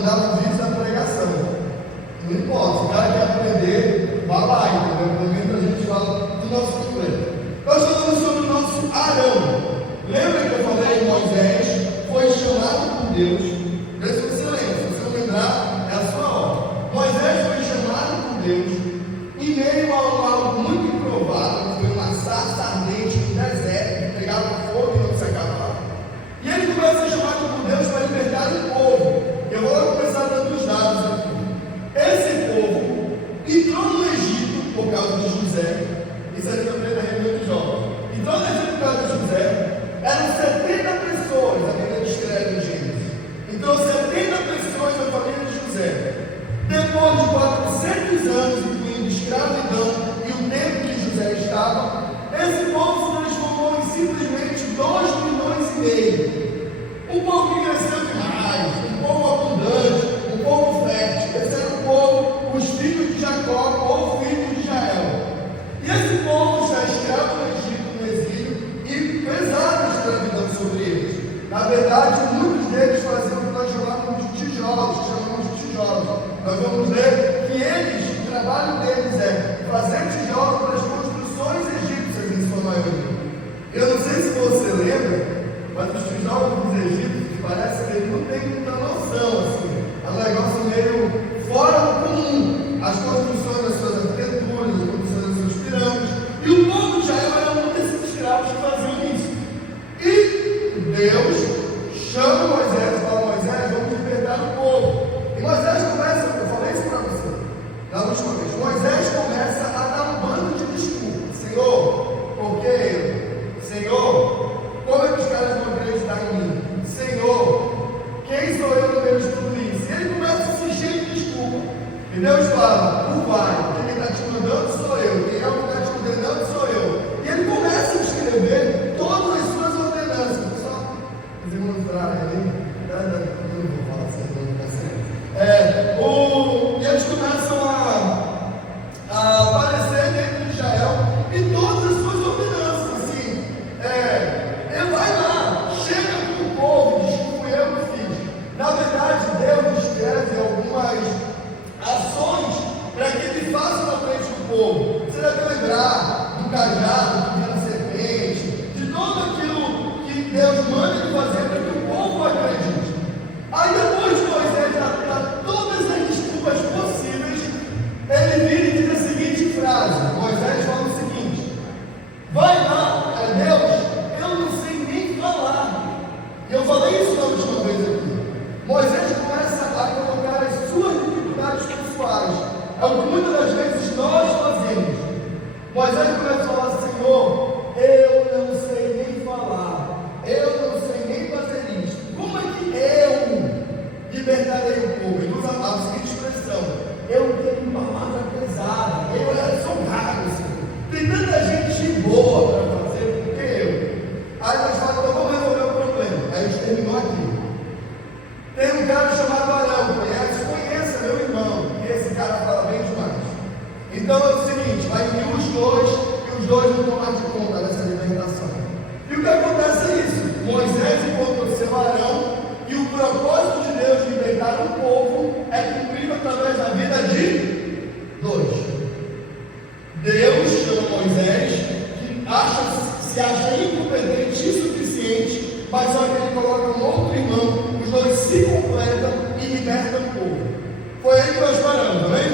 mandava vídeos da pregação. Não importa, se o cara quer aprender, vá lá, entendeu? Pelo menos a gente fala do nosso problema. Nós falamos sobre o nosso Arão. Lembra que eu falei, Moisés foi chamado por Deus? Vê se você lembra, se você não lembrar, é a sua hora. Moisés foi chamado por Deus em meio a algo muito improvável, que foi uma sarça ardente no deserto, que pegava fogo e não se acabava. E ele começa a ser chamado por Deus para libertar o povo. Eu vou começar dando os dados aqui. Esse povo entrou no Egito por causa de José. Isso aí também na reunião de jovens. Entrou no Egito por causa de José. Eram 70 pessoas, a Bíblia descreve em Gênesis. Então, 70 pessoas da família de José. Depois de 400 anos, incluindo escravidão e o tempo que José estava, esse povo se transformou em simplesmente 2,5 milhões. Um povo que cresceu demais, um povo abundante, um povo fértil. Esse era o povo, os filhos de Jacó ou filhos de Israel. E esse povo está escravo no Egito, no exílio, e pesava a escravidão sobre eles. Na verdade, muitos deles faziam o que nós chamamos de tijolos, Nós vamos ver que eles, o trabalho deles é fazer tijolos para as construções egípcias, em sua maioria. Eu não sei se você lembra, mas os tijolos dos egípcios parece que eles não têm muita noção, assim. É um negócio meio fora do comum. As construções das suas arquiteturas, as construções das suas pirâmides. E o povo de Israel era um desses escravos que faziam isso. E Deus chama Moisés e fala: Moisés, vamos libertar o povo. E Moisés começa, eu falei isso para você na última vez. Moisés começa a dar um bando de desculpas. Senhor, por que eu? Senhor, como é que os caras vão acreditar em mim? Senhor, quem sou eu no meio de tudo isso? E ele começa a se encher de desculpa. E Deus fala: tu vai, quem está te mandando sou eu, quem é o que está te ordenando sou eu. E ele começa a escrever todas as suas ordenanças. Só os irmãos ali, eu não vou falar assim, não está certo. E eles começam a aparecer dentro de Israel e todas as suas ordenanças, assim, vai lá, chega com o povo, diz que fui eu que fiz. Na verdade, Deus escreve algumas ações para que ele faça na frente do povo. Você deve lembrar do cajado, que vira serpente, de tudo aquilo que Deus manda ele fazer para que o povo acredite. Aí depois de Moisés dar todas as desculpas possíveis, ele vira e diz a seguinte frase. Moisés fala o seguinte: vai lá, Deus, eu não sei nem falar. E eu falei isso na última vez aqui. Moisés começa a colocar as suas dificuldades pessoais. É o que muitas das vezes nós fazemos. Moisés começa a falar: Senhor, eu não sei nem falar, eu não sei nem fazer isso. Como é que eu libertarei o povo? Ele usa a seguinte expressão: eu tenho palavra pesada, eu sou raro, Senhor. Tem tanta gente boa para fazer, por que eu? Aí nós falamos: então vamos resolver o problema. Aí a gente terminou aqui. Tem um cara chamado Arão, conheça meu irmão, e esse cara fala bem demais. Então é o seguinte: vai unir os dois, e os dois vão tomar de conta dessa libertação. E o que acontece é isso: Moisés encontrou seu Arão, e o propósito de Deus de libertar o povo é cumprido através da vida de dois. Deus chama Moisés, que se acha incompetente e insuficiente, mas só que ele coloca um outro irmão, os dois se completam e libertam o povo. Foi aí que nós paramos, amém?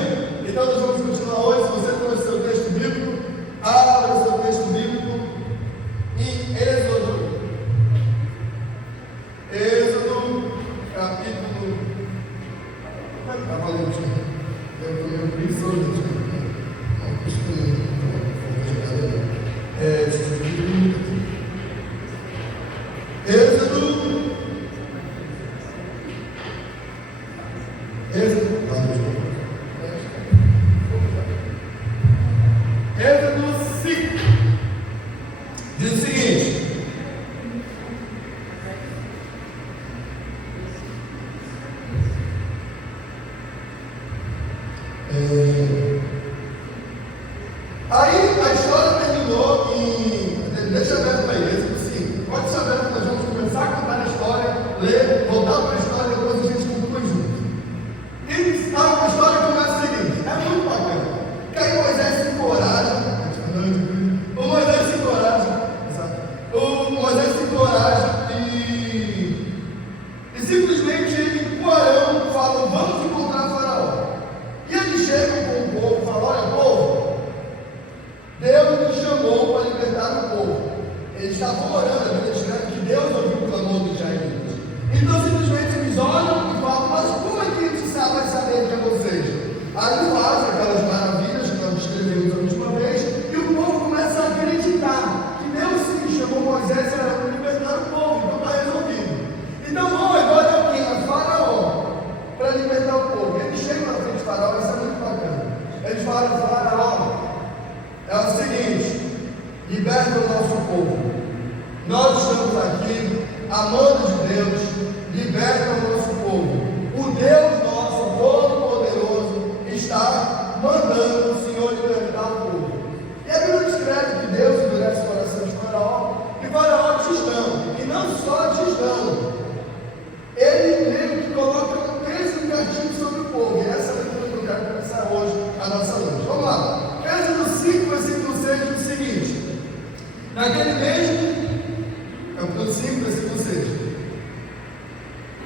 Então nós vamos continuar hoje. Se você trouxe seu texto bíblico, abra o seu texto bíblico em Êxodo, capítulo. Como é que está valendo, gente? Eu estou meio preguiçoso, gente. estavam orando, a Bíblia escreve que Deus ouviu o clamor dos israelitas. Então simplesmente eles olham e falam, mas como é que a gente vai saber que é vocês? Aí fazem aquelas maravilhas que nós escrevemos a última vez, e o povo começa a acreditar que Deus sim chamou Moisés e Arão para libertar o povo, então está resolvido. Então vão agora aqui a Faraó para libertar o povo. Eles chegam na frente de Faraó, isso é muito bacana. Eles falam, Faraó, é o seguinte, liberta o nosso povo. Nós estamos aqui, amando de Deus, liberta o nosso povo. O Deus nosso, Todo-Poderoso, está mandando o Senhor libertar o povo. E a Bíblia descreve que Deus endurece o coração de Faraó, e Faraó desdão, e não só desdão, ele meio que coloca um peso negativo sobre o povo. E essa é a leitura que eu quero começar hoje, a nossa noite. Vamos lá. Êxodo 5, versículo 6 diz o seguinte: naquele mesmo, capítulo 5, versículo 6.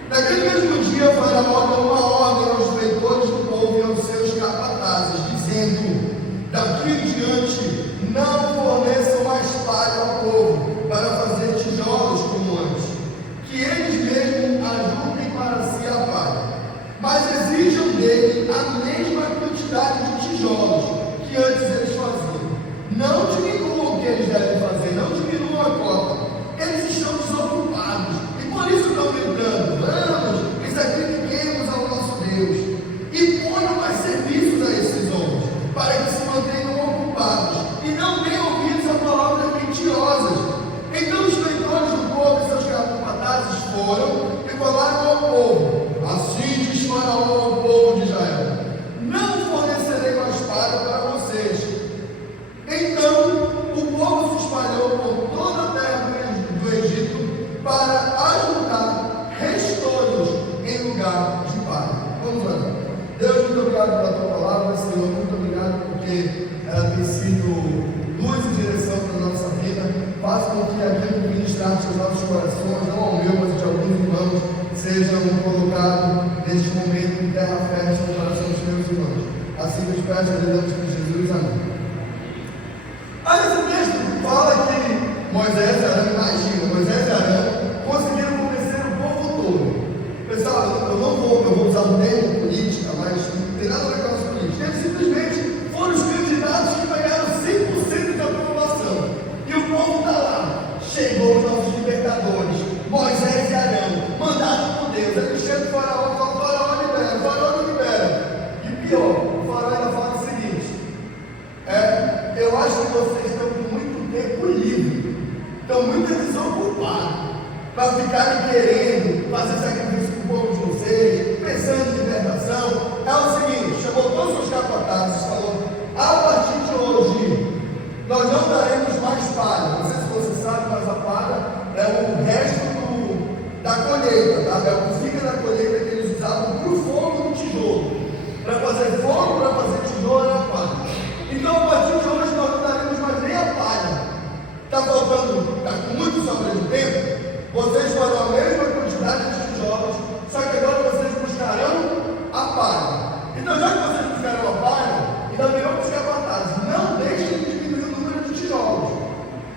Naquele mesmo dia, Faraó deu uma ordem aos feitores do povo e aos seus capatazes, dizendo: daqui em diante, não forneçam mais palha ao povo para fazer tijolos como antes, que eles mesmos ajudem para si a palha, mas exijam dele a mesma quantidade de tijolos que antes eles faziam. Não diminuam o que eles devem fazer, não diminuam a cota. Eles estão desocupados e por isso estão gritando: vamos e sacrifiquemos ao nosso Deus, e ponham mais serviços a esses homens, para que se mantenham ocupados e não tenham ouvido a palavras mentirosas. Então os feitores do povo e seus capatazes foram e falaram ao povo: assim diz Faraó ao povo de Israel: não fornecerei mais palha para vocês. Então o povo se espalhou por toda a terra do Egito para ajuntar restolhos em lugar de palha. Vamos lá. Deus, muito obrigado pela tua palavra, Senhor. Muito obrigado porque ela tem sido luz e direção para a nossa vida. Faça com que aquilo que ministraste aos nossos corações, não ao meu, mas de alguns irmãos, sejam colocados neste momento em terra fértil no coração dos meus irmãos. Assim que eu peço, aleluia, por Jesus. Amém. Aí esse texto fala que Moisés e Arão, imagina, Moisés e Arão conseguiram convencer o povo todo. Pessoal, eu vou usar um termo política, mas não tem nada a ver com a política. Eles simplesmente foram os candidatos que pegaram 100% da população. E o povo está lá. Chegou os nossos libertadores, Moisés e Arão, mandados por Deus. Eles chegam para o Faraó e falam: Faraó libera, Faraó não libera. E pior, o Faraó ainda fala o seguinte: eu acho que vocês estão com muito tempo livre, estão muito desocupados para ficarem querendo fazer sacrifício para o povo de vocês, pensando em libertação. É o seguinte: chamou todos os capatazes e falou: a partir de hoje nós não daremos mais palha. Não sei se você sabe, mas a palha é o resto da colheita, tá? É o que fica da colheita que eles usavam para o fogo do tijolo. Para fazer fogo, para fazer tijolo era a palha. Então a partir de hoje nós não daremos mais nem a palha. Está faltando, está com muito sobra de tempo. Vocês farão a mesma quantidade de tijolos, só que agora vocês buscarão a palha. Então, já que vocês buscarão a palha, ainda virou para os capatazes: não deixem de diminuir o número de tijolos.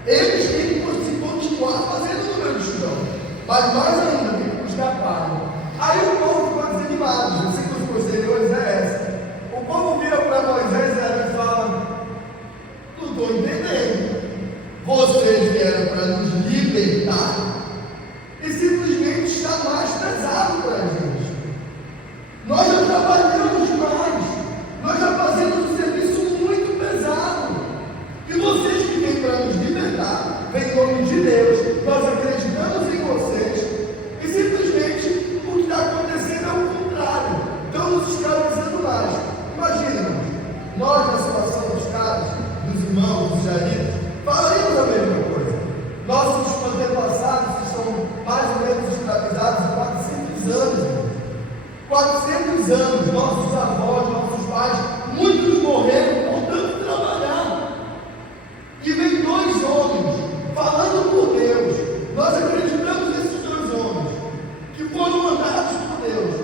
Eles têm que continuar fazendo o número de tijolos, mas mais ainda tem que buscar a palha. Aí o povo ficou desanimado. Os versículos posteriores é essa. O povo vira para Moisés e Arão e fala: não estou entendendo. Vocês vieram para nos libertar e simplesmente está mais pesado para a gente. Nós já trabalhamos demais, nós já fazemos um serviço muito pesado, e vocês que vêm para nos libertar, vêm em nome de Deus, nós acreditamos em vocês, e simplesmente o que está acontecendo é o contrário, estão nos escravizando mais. Imagina, nós na situação dos caras, dos irmãos, dos israelitas, faríamos a mesma coisa. Nossos antepassados estão mais ou menos escravizados há 400 anos. 400 anos, nossos avós, nossos pais, muitos morreram por tanto trabalhar. E vem dois homens falando por Deus. Nós acreditamos nesses dois homens que foram mandados por Deus.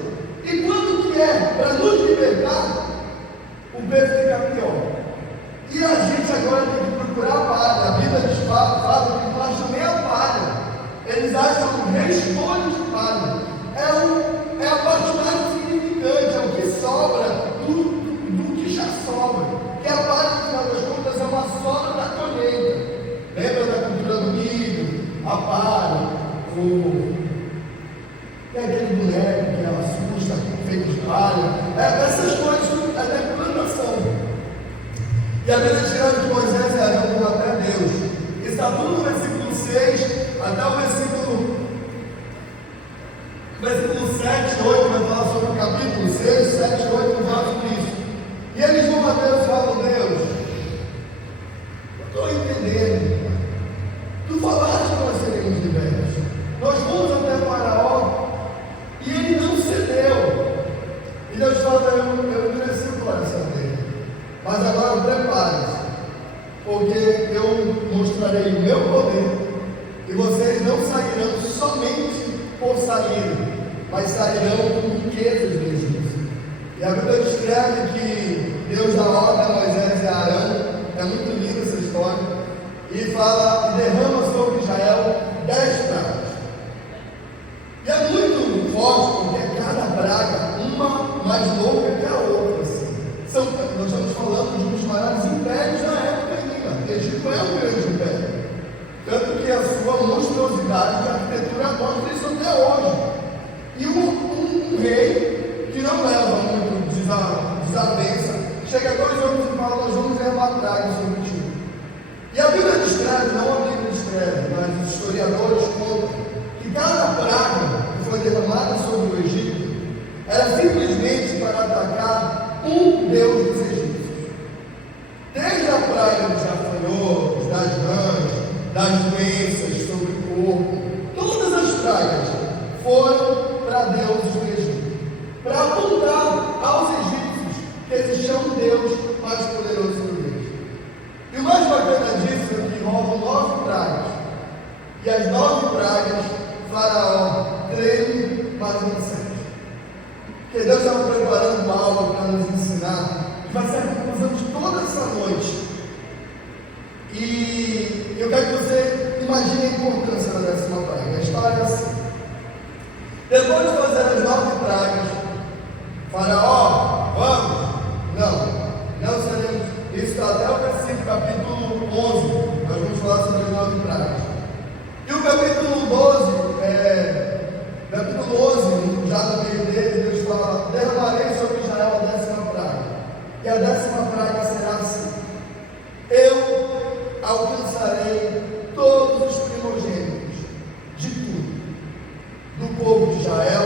E quando que é para nos libertar, o peso fica pior. E a gente agora tem que procurar a palha. A Bíblia diz, fala que nós também a palha. acha um restolho de palha. É a parte mais significante, é o que sobra do que já sobra. Que a palha, no final das contas, é uma sobra da colheita. Lembra da cultura do milho, a palha, tem aquele boneco que ela assusta, feito de palha. Essas coisas é da plantação. E a Bíblia tirando de Moisés e Arão vão até Deus. Isso está tudo no versículo 6 até o versículo 7, 8, vai falar sobre o capítulo 6, 7, 8, vai falar sobre isso. E eles vão a Deus e falam: Deus, eu estou entendendo. Tu falaste que nós seremos libertos. Nós fomos até Faraó e ele não cedeu. E Deus fala: eu endureci o coração dele. Mas agora prepare-se, porque eu mostrarei o meu poder e vocês não sairão somente por sair, mas sairão com riquezas do Egito. E a Bíblia descreve que Deus dá ordem a Moisés e a Arão. É muito linda essa história. E fala, e derrama sobre Israel 10 pragas. E é muito forte, porque cada praga, uma mais louca que a outra. Assim. Nós estamos falando de um dos maiores impérios da época ainda. O Egito é um grande império. Tanto que a sua monstruosidade de arquitetura mostra isso até hoje. E um rei que não leva muito desavença, chega 2 anos e fala: nós vamos derramar pragas sobre ti. E a Bíblia descreve, não a Bíblia descreve, mas os historiadores contam que cada praga que foi derramada sobre o Egito era simplesmente para atacar um deus dos egípcios. Desde a praga dos gafanhotos, das rãs, das doenças sobre o corpo, todas as pragas foram para deuses do Egito, para apontar aos egípcios que existia um Deus mais poderoso que eles. E o mais bacana disso é que envolvem 9 pragas. E as 9 pragas, Faraó treme, mas não sente. Porque Deus estava preparando uma aula para nos ensinar. E vai ser a conclusão de toda essa noite. E eu quero que você imagine a importância da 10ª praga. A história é assim. Depois de fazer as 9 pragas, Faraó, vamos? Não seremos. Isso está até o versículo, capítulo 11. Nós vamos falar sobre as 9 pragas. E o capítulo 12, já no meio dele, Deus fala: derramarei sobre Israel a 10ª praga. E a 10ª praga será assim: eu alcançarei todos os primogênitos de tudo, do povo de Israel,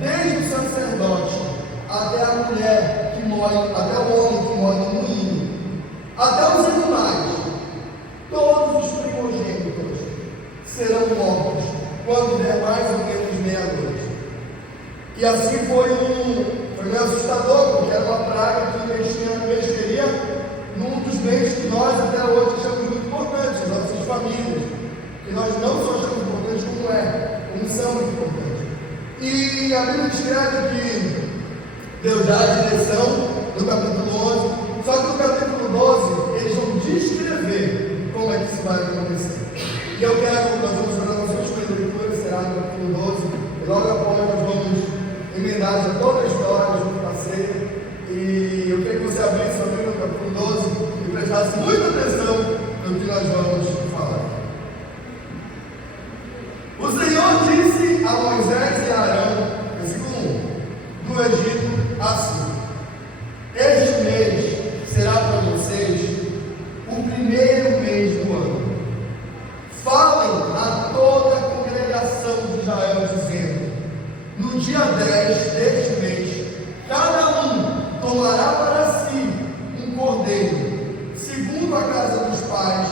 desde o sacerdote até a mulher que morre, até o homem que morre no moinho, até os animais. Todos os primogênitos serão mortos quando der mais ou menos meia-noite. E assim foi meio assustador, porque era uma praga que mexeria num dos bens que nós até hoje achamos muito importantes, nossas famílias, que nós não só achamos importantes como são muito importantes. E a Bíblia descreve que Deus dá a direção no capítulo 11, só que no capítulo 12 eles vão descrever como é que isso vai acontecer. E nós vamos fazer a nossa última leitura, será no capítulo 12, e logo após nós vamos emendar já toda a história junto com a ceia. E eu queria que você abrisse a Bíblia no capítulo 12 e prestasse muita atenção no que nós vamos falar. O Senhor disse a Moisés e a Arão, versículo 1, do Egito, assim: este mês será para vocês o primeiro mês do ano. Falem a toda a congregação de Israel, dizendo: no dia 10 deste mês, cada um tomará para si um cordeiro, segundo a casa dos pais,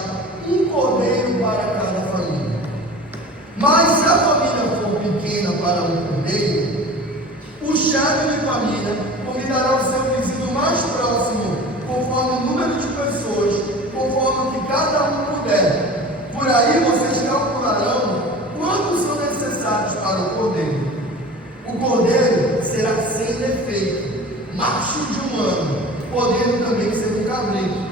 um cordeiro para cada família. Mas se a família for pequena para um cordeiro, o chefe de família convidará o seu vizinho mais próximo, conforme o número de pessoas, conforme o que cada um puder. Por aí vocês calcularão quantos são necessários para o cordeiro. O cordeiro será sem defeito, macho de um ano, podendo também ser um cabrito.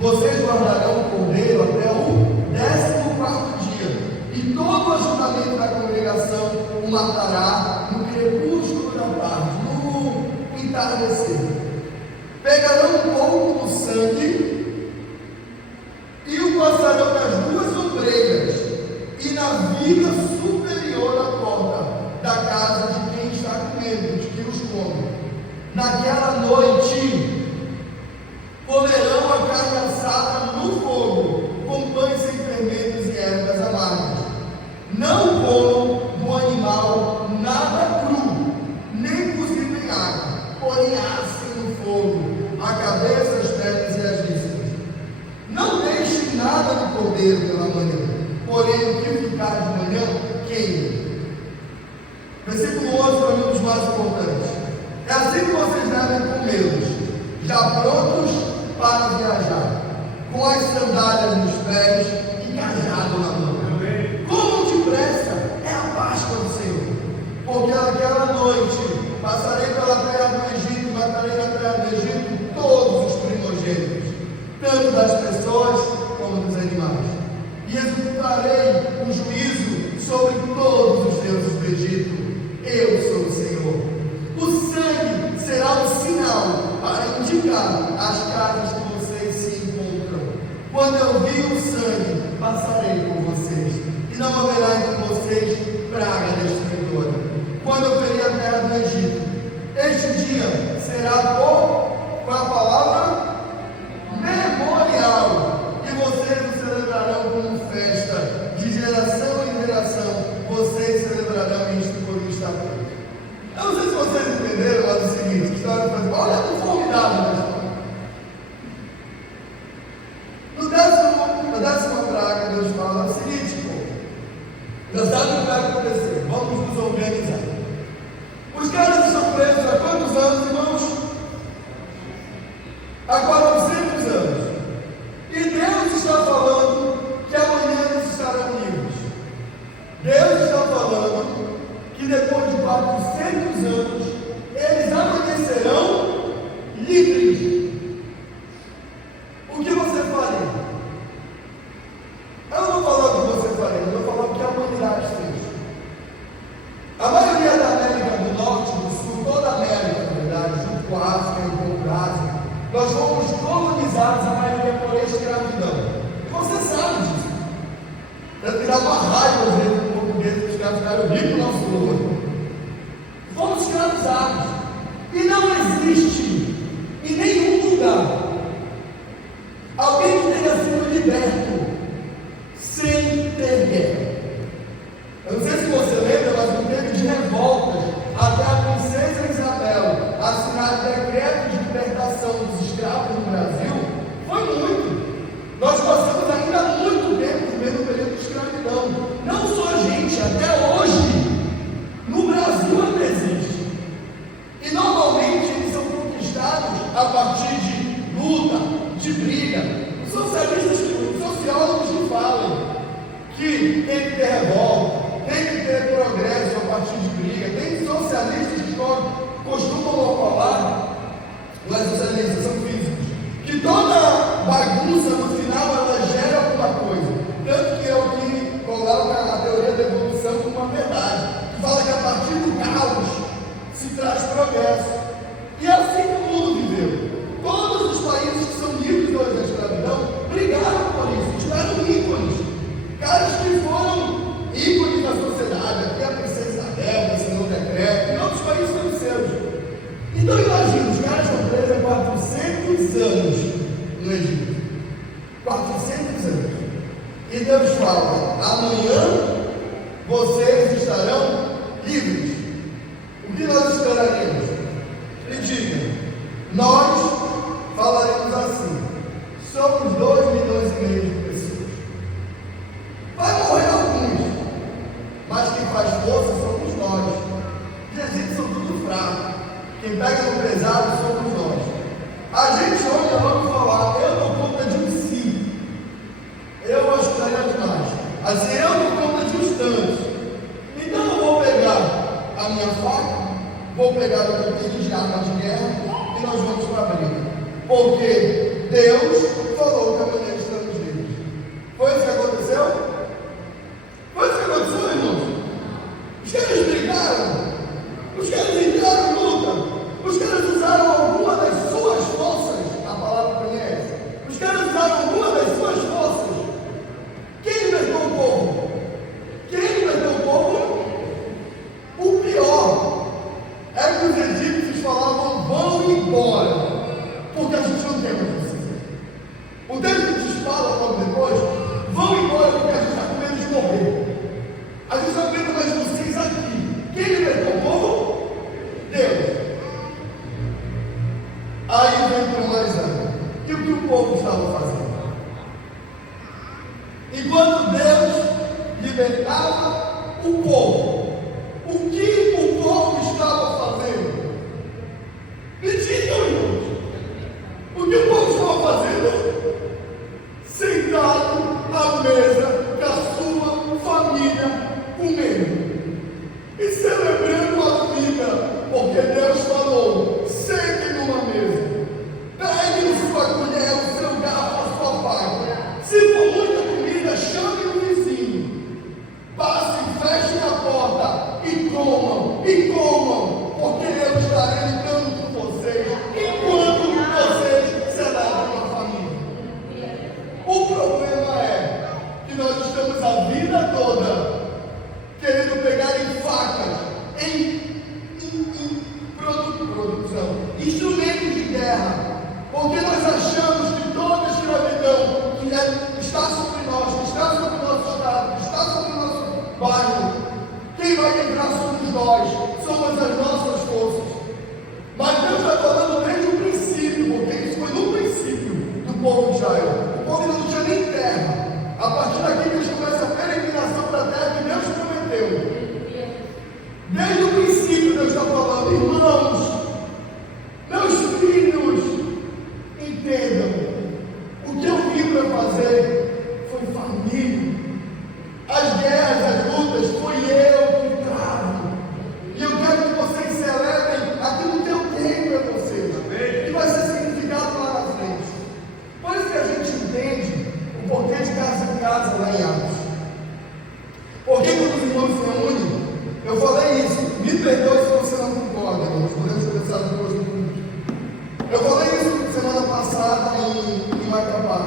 Vocês guardarão o cordeiro até o 14º dia, e todo o ajuntamento da congregação o matará no crepúsculo da tarde, no entardecer. Pegarão um pouco do sangue e o passarão nas duas ombreiras e na viga superior da porta da casa de quem está comendo, de quem os come. Naquela noite comerão a carne assada no fogo, com pães sem fermentos e ervas amargas. Não comam do animal nada cru, nem cozido em água, porém assem no fogo a cabeça, as pernas e as vísceras. Não deixem nada do cordeiro pela manhã, porém o que ficar de manhã, queime. Versículo 11 para mim um dos mais importantes. É assim que vocês devem comê-los, já prontos para viajar, com as sandálias nos pés e cajado na mão. Como depressa é a Páscoa do Senhor, porque naquela noite passarei pela terra do Egito, matarei na terra do Egito todos os primogênitos, tanto das pessoas como dos animais, e executarei o juízo sobre todos os deuses do Egito. Eu sou o Senhor. O sangue será um sinal para indicar as casas que vocês se encontram. Quando eu vir o sangue, passarei por vocês, e não haverá entre vocês praga destruidora. Quando eu ferir a terra do Egito, este dia será com a palavra memorial, e vocês o celebrarão como festa, de geração em geração, vocês celebrarão isto por um estatuto. Eu não sei se vocês entenderam lá do seguinte, que história foi, olha que formidável a história. Na décima praga, Deus fala o seguinte, já sabe o que vai acontecer, vamos nos organizar. Os caras estão presos há quantos anos, irmãos? Há 400 anos. E Deus está falando que amanhã eles estarão livres. Deus está falando que depois de 400 anos eles amanhecerão livres. O que você faria? Eu não vou falar o que você faria, eu vou falar o que a humanidade fez. A maioria da América do Norte, do Sul, toda a América, na verdade, junto com a África e com a Ásia, nós fomos colonizados, a maioria por escravidão. E você sabe disso. Para tirar uma raiva do português, que os caras ficaram ricos no nosso lugar. Fomos escravizados. E não existe em nenhum lugar alguém que tenha sido liberto sem ter guerra. Eu não sei se você lembra, mas no tempo de revoltas, até a princesa Isabel assinar decreto de libertação dos escravos no Brasil, foi muito. Nós passamos ainda muito tempo vivendo o período de escravidão. Não só a gente, até hoje, no Brasil ainda existe. E normalmente eles são conquistados a partir de luta, de briga. Os socialistas, os sociólogos que falam que tem que ter revolta, tem que ter progresso a partir de briga. Tem socialistas que costumam falar, os socialistas são físicos, que toda bagunça no final ela gera alguma coisa. Tanto que é o que coloca a teoria da evolução como uma verdade, que fala que a partir do caos se traz progresso. E assim que o mundo viveu. Todos os países que são livres hoje da escravidão brigaram por isso, tiveram ícones, caras que foram ícones da sociedade. Aqui a princesa Isabel, esse novo decreto, em outros países conheceram. Então imagina, os caras estão presos há 400 anos no Egito. 400 anos. E Deus fala, amanhã vocês estarão livres. O que nós esperaríamos? E diga, nós falaremos assim, somos 2,5 milhões de pessoas. Vai morrer alguns, mas quem faz força somos nós. E a gente são tudo fraco. Quem pega no pesado somos nós. A gente olha, vamos falar, eu dou conta de um 5. Eu acho que daria demais. Assim, eu dou conta de uns tantos. Então eu vou pegar a minha faca, vou pegar o que eu tenho de arma de guerra e nós vamos para a briga. Porque Deus falou que amanhã estamos livres. Foi isso que aconteceu? Foi isso que entraram. Os caras entraram em luta. Os caras usaram alguma das suas forças. A palavra conhece. Os caras usaram alguma das suas forças. Quem libertou o povo? Quem libertou o povo? O pior é que os egípcios falavam: vão embora, porque a gente não tem mais vocês. O Deus que te fala logo depois: vão embora, porque a gente está com medo de morrer. A gente não aguenta mais vocês aqui. Quem libertou o povo? Deus. Aí vem para mais além. E o que o povo estava fazendo? Enquanto Deus libertava o povo, o que o povo estava fazendo? Me digam, irmãos. O que o povo estava fazendo? Sentado à mesa da sua família, comendo e celebrando a vida, porque Deus falou: sentem numa mesa, peguem sua colher, o seu garfo, a sua faca. Se for muita comida, chame o vizinho, passem, fechem a porta e comam, porque eu estarei lidando com vocês enquanto vocês celebram a família. O problema é que nós estamos a vida toda querendo pegar em facas, em produção, instrumentos de guerra, porque nós achamos que toda escravidão que está sobre nós, que está sobre o nosso estado, que está sobre o nosso bairro, quem vai livrar somos nós, somos as nossas forças. Mas Deus está falando desde o princípio, porque isso foi no princípio do povo de Israel. O povo não tinha nem terra. A partir daqui que eles começam a peregrinação para a terra que Deus prometeu. Desde o princípio Deus está falando: irmãos, meus filhos, entendam, o que eu vim para fazer foi família. As guerras, as lutas, foi eu que travo. E eu quero que vocês celebrem aquilo que eu tenho para vocês, que vai ser significado lá na frente. Por isso que a gente entende o porquê de casa em casa lá em Atos. Porque quando os irmãos se reúnem, eu falei isso, me perdoe se você não concorda, irmãos, podemos começar depois do culto. Eu falei isso semana passada em Macapá.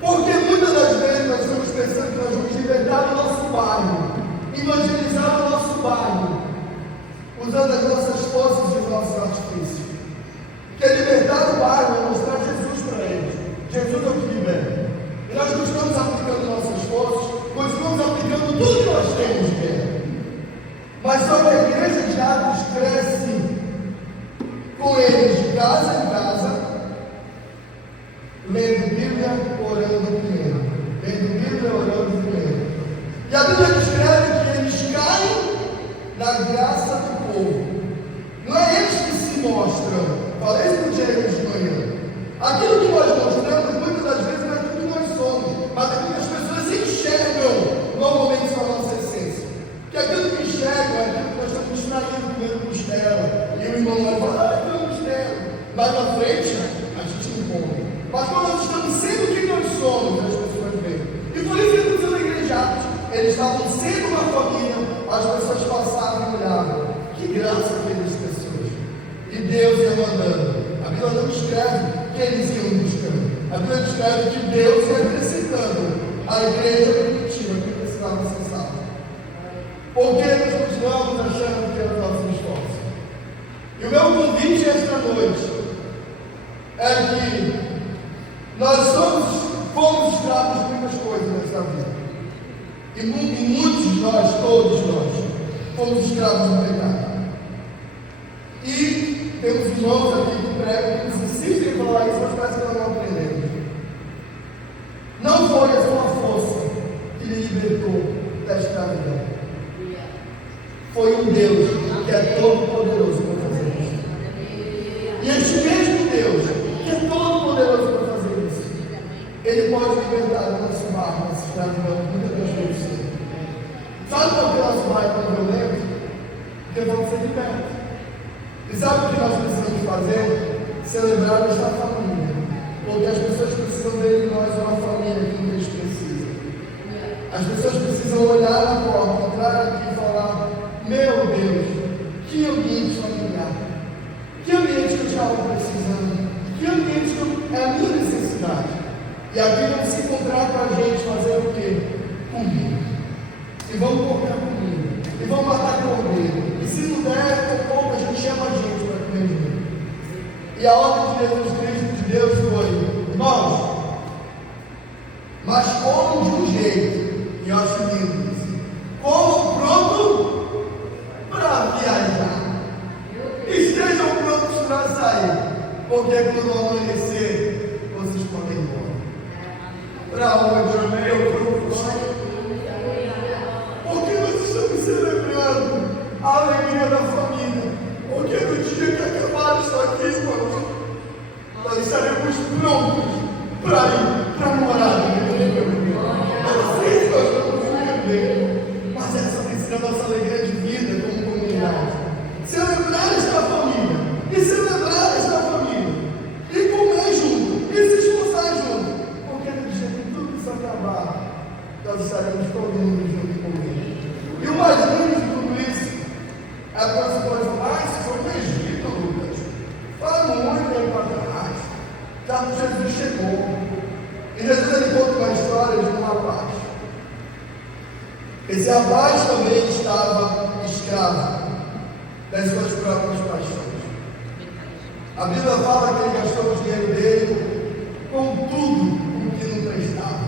Porque muitas das vezes nós estamos pensando que nós vamos libertar o nosso bairro, evangelizar o nosso bairro, usando as nossas forças e os nossos artifícios. Porque libertar o bairro é mostrar Jesus para eles. Jesus é o que liberta. E nós não estamos aplicando nossas forças, continuamos aplicando tudo que nós temos de guerra. Mas só que a igreja de Atos cresce com eles de casa em casa, lendo Bíblia, orando primeiro. Lendo Bíblia, orando primeiro. E a Bíblia descreve que eles caem na graça do povo. Não é eles que se mostram. Falei isso no Diego de manhã. Aquilo que nós mostramos, muitas das vezes, não é aquilo que nós somos, mas aquilo que as pessoas enxergam normalmente com a nossa essência. Porque aquilo que enxergam é aquilo que nós estamos extraindo primeiro do mistério. E o irmão vai falar: é um mistério. Mas na frente, a gente encontra. Mas quando nós estamos sendo quem nós somos, as pessoas veem. E por isso que aconteceu na igreja de Atos. Eles estavam sendo uma família, as pessoas passavam e olhavam. Que graça aquelas pessoas. E Deus ia mandando. A Bíblia não escreve que eles iam buscando. A Bíblia descreve que Deus ia acrescentando a igreja primitiva que precisava ser salva. Porque nós continuamos achando que é o nosso esforço. E o meu convite esta noite é que nós fomos escravos de muitas coisas nessa vida. E muitos de nós, todos nós, fomos escravos do pecado. E temos irmãos aqui que pregam, que insistem em falar isso, mas parece que nós não aprendemos. Não foi a sua força que lhe libertou da escravidão. Foi um Deus que é todo poderoso para fazer isso. E este mesmo Deus, que é todo poderoso para fazer isso, Ele pode libertar o nosso bairro da escravidão muitas das vezes. Sabe por que o nosso bairro é tão violento? Porque vamos ser libertos. E sabe o que nós precisamos fazer? Celebrar esta família. Porque as pessoas precisam ver em nós uma família que eles precisam. As pessoas precisam olhar na porta, entrar aqui e falar: meu E aqui vamos se encontrar com a gente, fazer o quê? Comida. E vamos colocar comida. E vamos matar cordeiro. E se não der, por pouco a gente chama a gente para comer junto. E a ordem de Jesus Cristo de Deus foi: irmãos, mas comam de um jeito, e eu acho lindo isso, comam pronto para viajar. Estejam prontos para sair, porque quando amanhecer, vocês podem ir embora. Para onde eu propus? Porque nós estamos celebrando a alegria da família. Porque no dia que acabar isso aqui, irmãos, nós estaremos prontos para ir para morar no meu. Não sei se nós vamos entender, mas essa tem sido a nossa alegria de vida como comunidade. Celebrar esta família, e celebrar esta família, e comer junto, e se esforçar junto, porque no dia que tudo isso acabar, nós estaremos todo mundo junto com ele. E o mais lindo de tudo isso é a próxima falar: isso foi no Egito, Lucas. Fala muito tempo atrás. Já Jesus chegou. E Jesus ele conta uma história de um rapaz. Esse rapaz também estava escravo das suas próprias paixões. A Bíblia fala que ele gastou o dinheiro dele com tudo o que não prestava.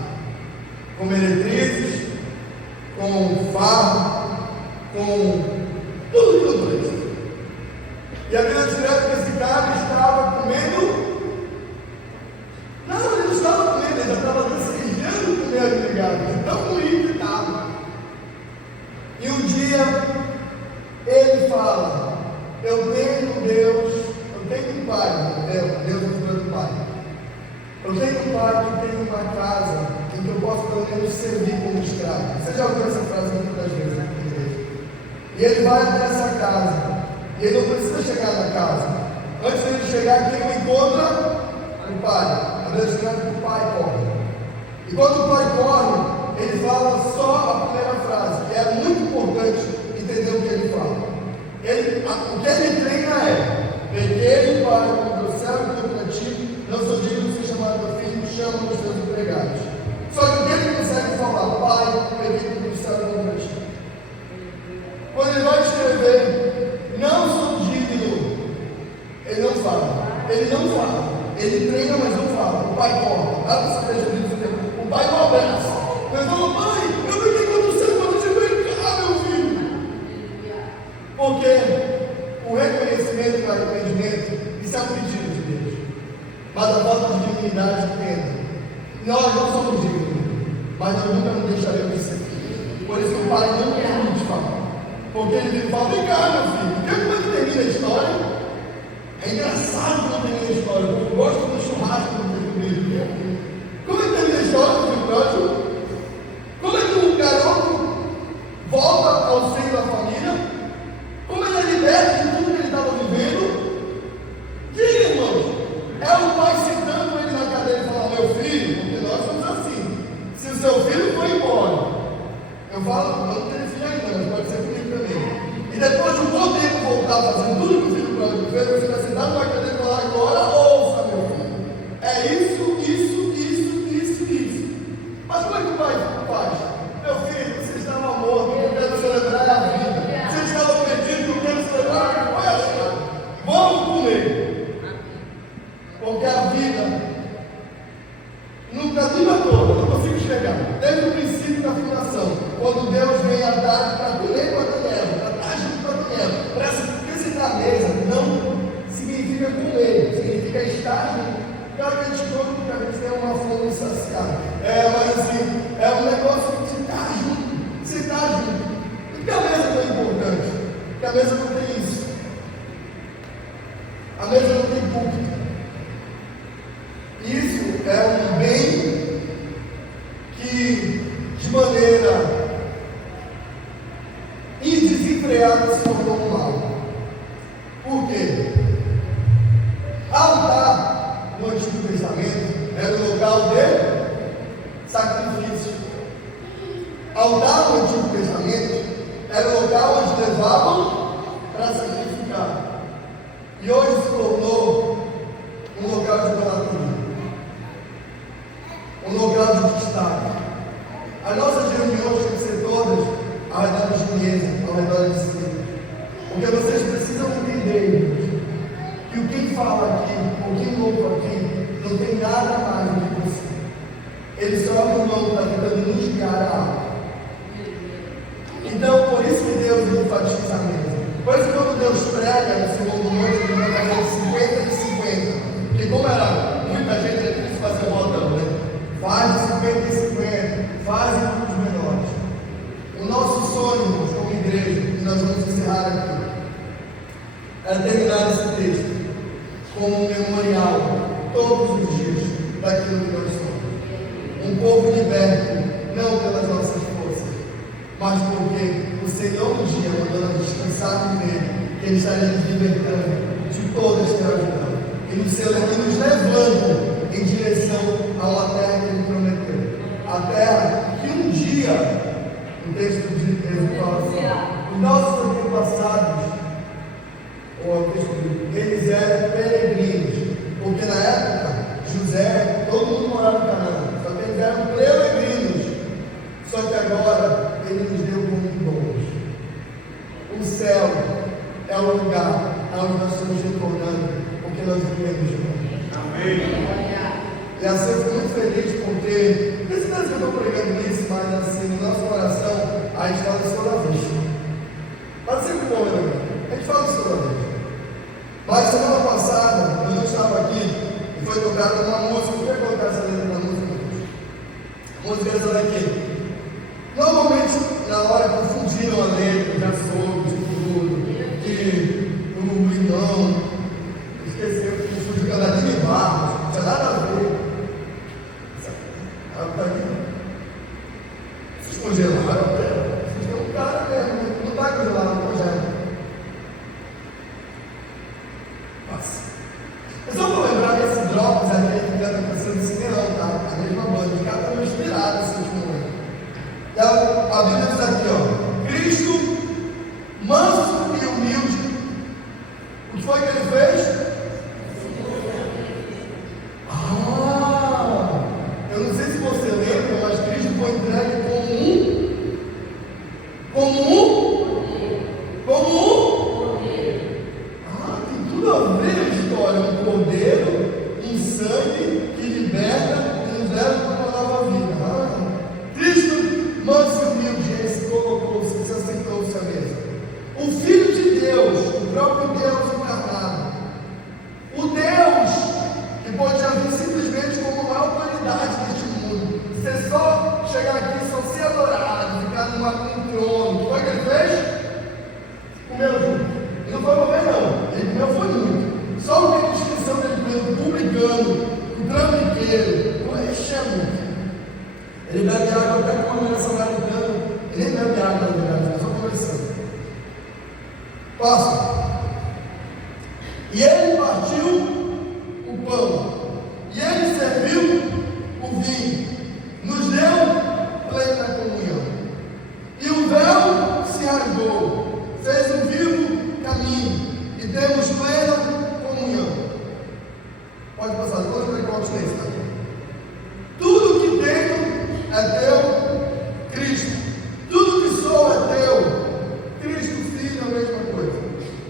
Com meretrizes, com fardo, com tudo que não presta. E a Bíblia escreve que esse cara estava comendo. Não, ele não estava comendo, ele já estava desejando comer aquele gado, tão ruim que estava. E um dia ele fala: eu tenho Deus, eu tenho um pai, Deus é o meu pai. Eu tenho um pai que tem uma casa em que eu posso pelo menos servir como escravo. Você já ouviu essa frase muitas vezes na igreja? E ele vai até essa casa, e ele não precisa chegar na casa. Antes de ele chegar, quem o encontra? O pai. A Bíblia escreve que o pai corre. E quando o pai corre, ele fala só a primeira frase, que é muito importante entender o que ele fala. O que ele treina é: peguei o pai do céu e do para ti, não sou digno de ser chamado meu filho, chama os seus empregados. Só que o que ele consegue falar? Pai, peguei do céu e do para ti. Quando ele vai escrever, não sou digno, ele não fala. Ele treina, mas não fala. O pai corre. O pai não abraça. Mas fala: mãe, eu fiquei com você quando você veio cá, meu filho. Porque o reconhecimento e o arrependimento, isso é um pedido de Deus. Mas a falta de dignidade entenda. Nós não somos dignos, mas nós nunca nos deixaremos de ser filhos. Por isso que o pai não quer nos falar. Porque ele fala: vem cá, meu filho. Quer como é que termina a história? É engraçado quando termina a história, porque eu gosto do churrasco do filho. Como é que termina a história do filho próximo? Como é que o garoto volta ao seio da família? Como ele é liberto de tudo que ele estava vivendo? Diga, irmãos, é o pai sentando ele na cadeira e falando: meu filho, porque nós somos assim. Se o seu filho foi embora, eu falo, não tem filho ainda, mas pode ser comigo também. E depois de um bom tempo voltar fazendo tudo que o filho pródigo fez, você vai sentar numa cadeira e falar: agora ouça, meu filho. É isso. Mas como é que o pai faz? Meu filho, você estava morto, eu quero celebrar a vida. Você estava perdido, eu quero celebrar a vida. Olha só, vamos comer. Porque a vida, nunca vida toda, não consigo chegar. Desde o princípio da fundação, quando Deus vem a dar para comer com a Daniela, para estar junto com a Daniela, para sentar à mesa, não significa comer, significa estar junto. Claro que a gente come porque a gente tem uma fome saciada. Mas assim, é um negócio de estar junto. Por que a mesa não é importante? Porque a mesa não tem isso. A mesa não tem público. Isso é um bem que, de maneira indesenfreada, se tornou um mal. Por quê? Altar, no Antigo Testamento, era o local de sacrifício. Altar, no Antigo Testamento, era o local onde levavam para sacrificar. E hoje se tornou um local de idolatria. mesa, ao redor de si. Porque vocês precisam entender que o quem fala aqui, ou quem louva aqui, não tem nada mais do que você. Ele só é um irmão que está tentando nos guiar a algo. Então, por isso que Deus enfatiza a mesa. Por isso que quando Deus prega no segundo monte, ele vai fazer 50 e 50. Porque como era muita gente, ele quis fazer um rodão, né? Faz 50 e 50, faz em grupos menores. O nosso sonho como igreja, e nós vamos encerrar aqui, é terminar esse texto como um memorial, todos os dias, daquilo que nós somos. Um povo liberto, não pelas nossas forças, mas porque o Senhor um dia mandou nós descansar nele, que Ele estaria nos libertando de toda a escravidão e nos levando em direção a uma terra que Ele prometeu. A terra que um dia, o texto de Êxodo fala assim, os nossos antepassados, ou o texto de eles eram peregrinos, porque na época José, todo mundo morava em Canaã, só que eles eram peregrinos. Só que agora Ele nos deu como dons. O céu é o lugar onde nós estamos retornando, porque nós vivemos juntos. Amém. E assim eu fico muito feliz porque, nesse mês que eu estou pregando isso, mas assim, no nosso coração, a gente fala isso toda vez. Mas sempre bom, né? A gente fala isso toda vez. Mas semana passada, eu não estava aqui e foi tocada uma música. O que acontece ali na música? A música é essa daqui. Normalmente, na hora confundiram a letra, já soube de tudo, que o irmão esqueceu que confundiu com a Nadine Barros, não tinha nada a ver. Vocês congelaram, vocês têm um cara mesmo, não está congelado, não congela. Passa. É só para lembrar que esse Drops aqui que está pensando assim, não, tá? A mesma banda, os caras estão inspirados nesse último momento. A Bíblia diz aqui, ó, Cristo, manso e humilde, o que foi que Ele fez? Eu não sei se você lembra, mas Cristo foi entregue tem tudo a ver a história, um cordeiro, um sangue que liberta e nos leva para uma nova vida. Cristo, manso e humilde, Ele se colocou-se, se assentou-se à mesa. O Filho de Deus, o próprio Deus encarnado, o Deus que pode vir simplesmente como uma autoridade deste mundo, você só chegar aqui, só ser adorado, ficar num trono. O que foi que Ele fez? Comeu junto. E não foi uma vez não, Ele comeu foi muito. Só o que a descrição dele comendo, publicano, o trambiqueiro, o muito. Ele bebe água até com uma mulher samaritana. Ele nem bebe água, na verdade, ele só conversando. Passa. E Ele partiu o pão. E Ele serviu o vinho. Nos deu plena comunhão. E o véu se rasgou. Fez um vivo caminho. E temos plena comunhão. Pode passar, depois eu vou continuar. Tudo que tenho é teu, Cristo. Tudo que sou é teu. Cristo, Filho, a mesma coisa.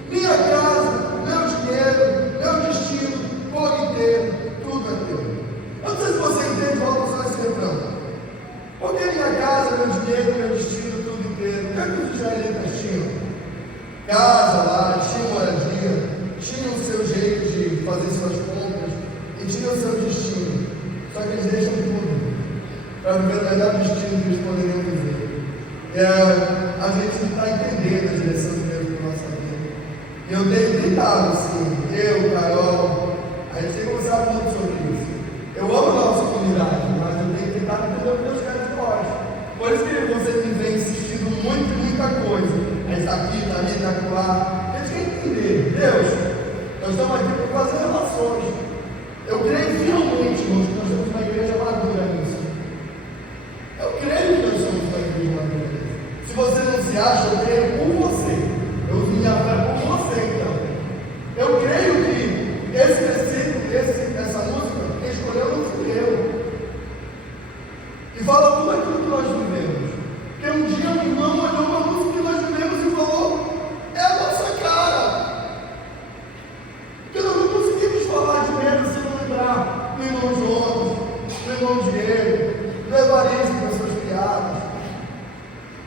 Minha casa, meu dinheiro, meu destino, pode ter, tudo é teu. Eu não sei se você entende, volta só esse refrão. Porque minha casa, meu dinheiro, meu destino, tudo inteiro. O que é que os israelitas tinham? Casa lá, tinha moradia, tinha o seu jeito de fazer suas compras e tinha o seu destino. Só que eles deixam tudo para viver o melhor destino que eles poderiam viver. A gente não está entendendo a direção de Deus para a nossa vida. E eu tenho tentado, assim, Carol, a gente tem conversado muito sobre isso. Eu amo a nossa comunidade, mas eu tenho tentado entender o que Deus quer de nós. Por isso que você me vem insistindo muita coisa. A gente está aqui, está ali, está lá. A gente quer entender. Deus, nós estamos aqui para fazer relações. Eu creio finalmente, irmãos, que nós somos uma igreja madura nisso. Eu creio que nós somos uma igreja madura nisso. Se você não se acha, eu creio por você. Eu uso minha fé por você, então. Eu creio que esse versículo, essa música, quem escolheu não fui eu. E fala tudo aquilo que nós vivemos. Porque um dia um irmão olhou uma música que nós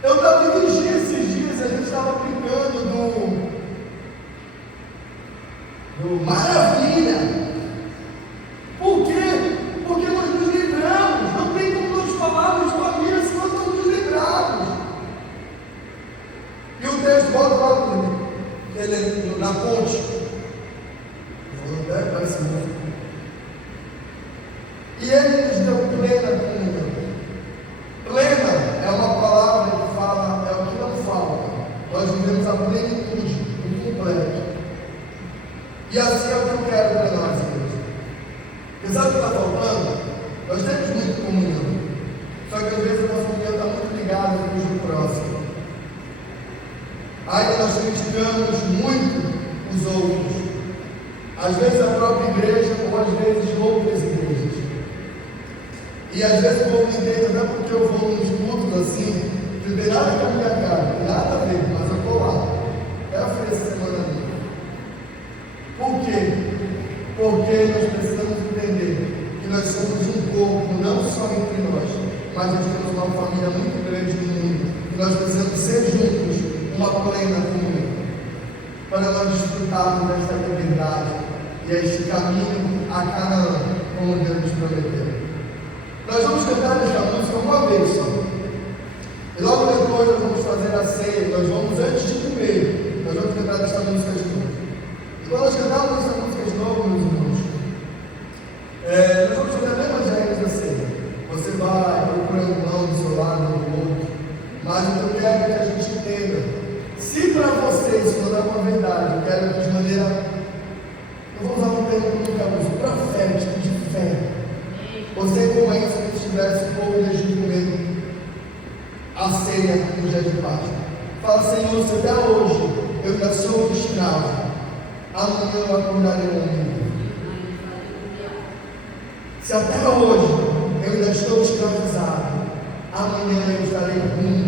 Eu estava dirigindo esses dias, a gente estava brincando do Maravilha. Por quê? Porque nós nos livramos. Não tem como nós falarmos família se nós não nos livrarmos. E o texto volta para ele na ponte. Parece muito. E ele nos deu plena comunhão. Plena é uma palavra que fala, é o que não falta. Nós vivemos a plenitude, o completo. E assim é o que eu quero para nós, igreja. Porque sabe o que está faltando? Nós temos muito comunhão. Só que às vezes a nossa comunhão está muito ligada com o próximo. Ainda nós criticamos muito os outros. Às vezes a própria igreja, ou às vezes outras igrejas. E às vezes o povo entende, até porque eu vou nos cultos assim, que não tem nada com a minha cara, tem nada a ver, mas eu estou lá. É a festa essa semana ali. Por quê? Porque nós precisamos entender que nós somos um corpo, não só entre nós, mas nós temos uma família muito grande no mundo. E nós precisamos ser juntos uma plena comunhão, para nós desfrutarmos desta liberdade e este caminho a Canaã, como Deus nos prometeu. Nós vamos cantar esta música uma vez só. E logo depois nós vamos fazer a ceia. Nós vamos, antes de comer, nós vamos cantar esta música de novo. E quando nós cantarmos esta música de novo, meus irmãos, nós vamos fazer a mesma regra da ceia. Você vai procurando um do seu lado, do outro. Mas o que eu quero é que a gente entenda. Se para vocês isso não é uma verdade, eu quero de maneira, eu vou usar um termo que eu nunca uso, profético, de fé. Você como é se você estivesse o povo deixa de comer a ceia no dia de Páscoa. Fala, Senhor, se até hoje eu ainda sou escravo, amanhã eu acordarei um homem. Se até hoje eu ainda estou escravizado, amanhã eu estarei com um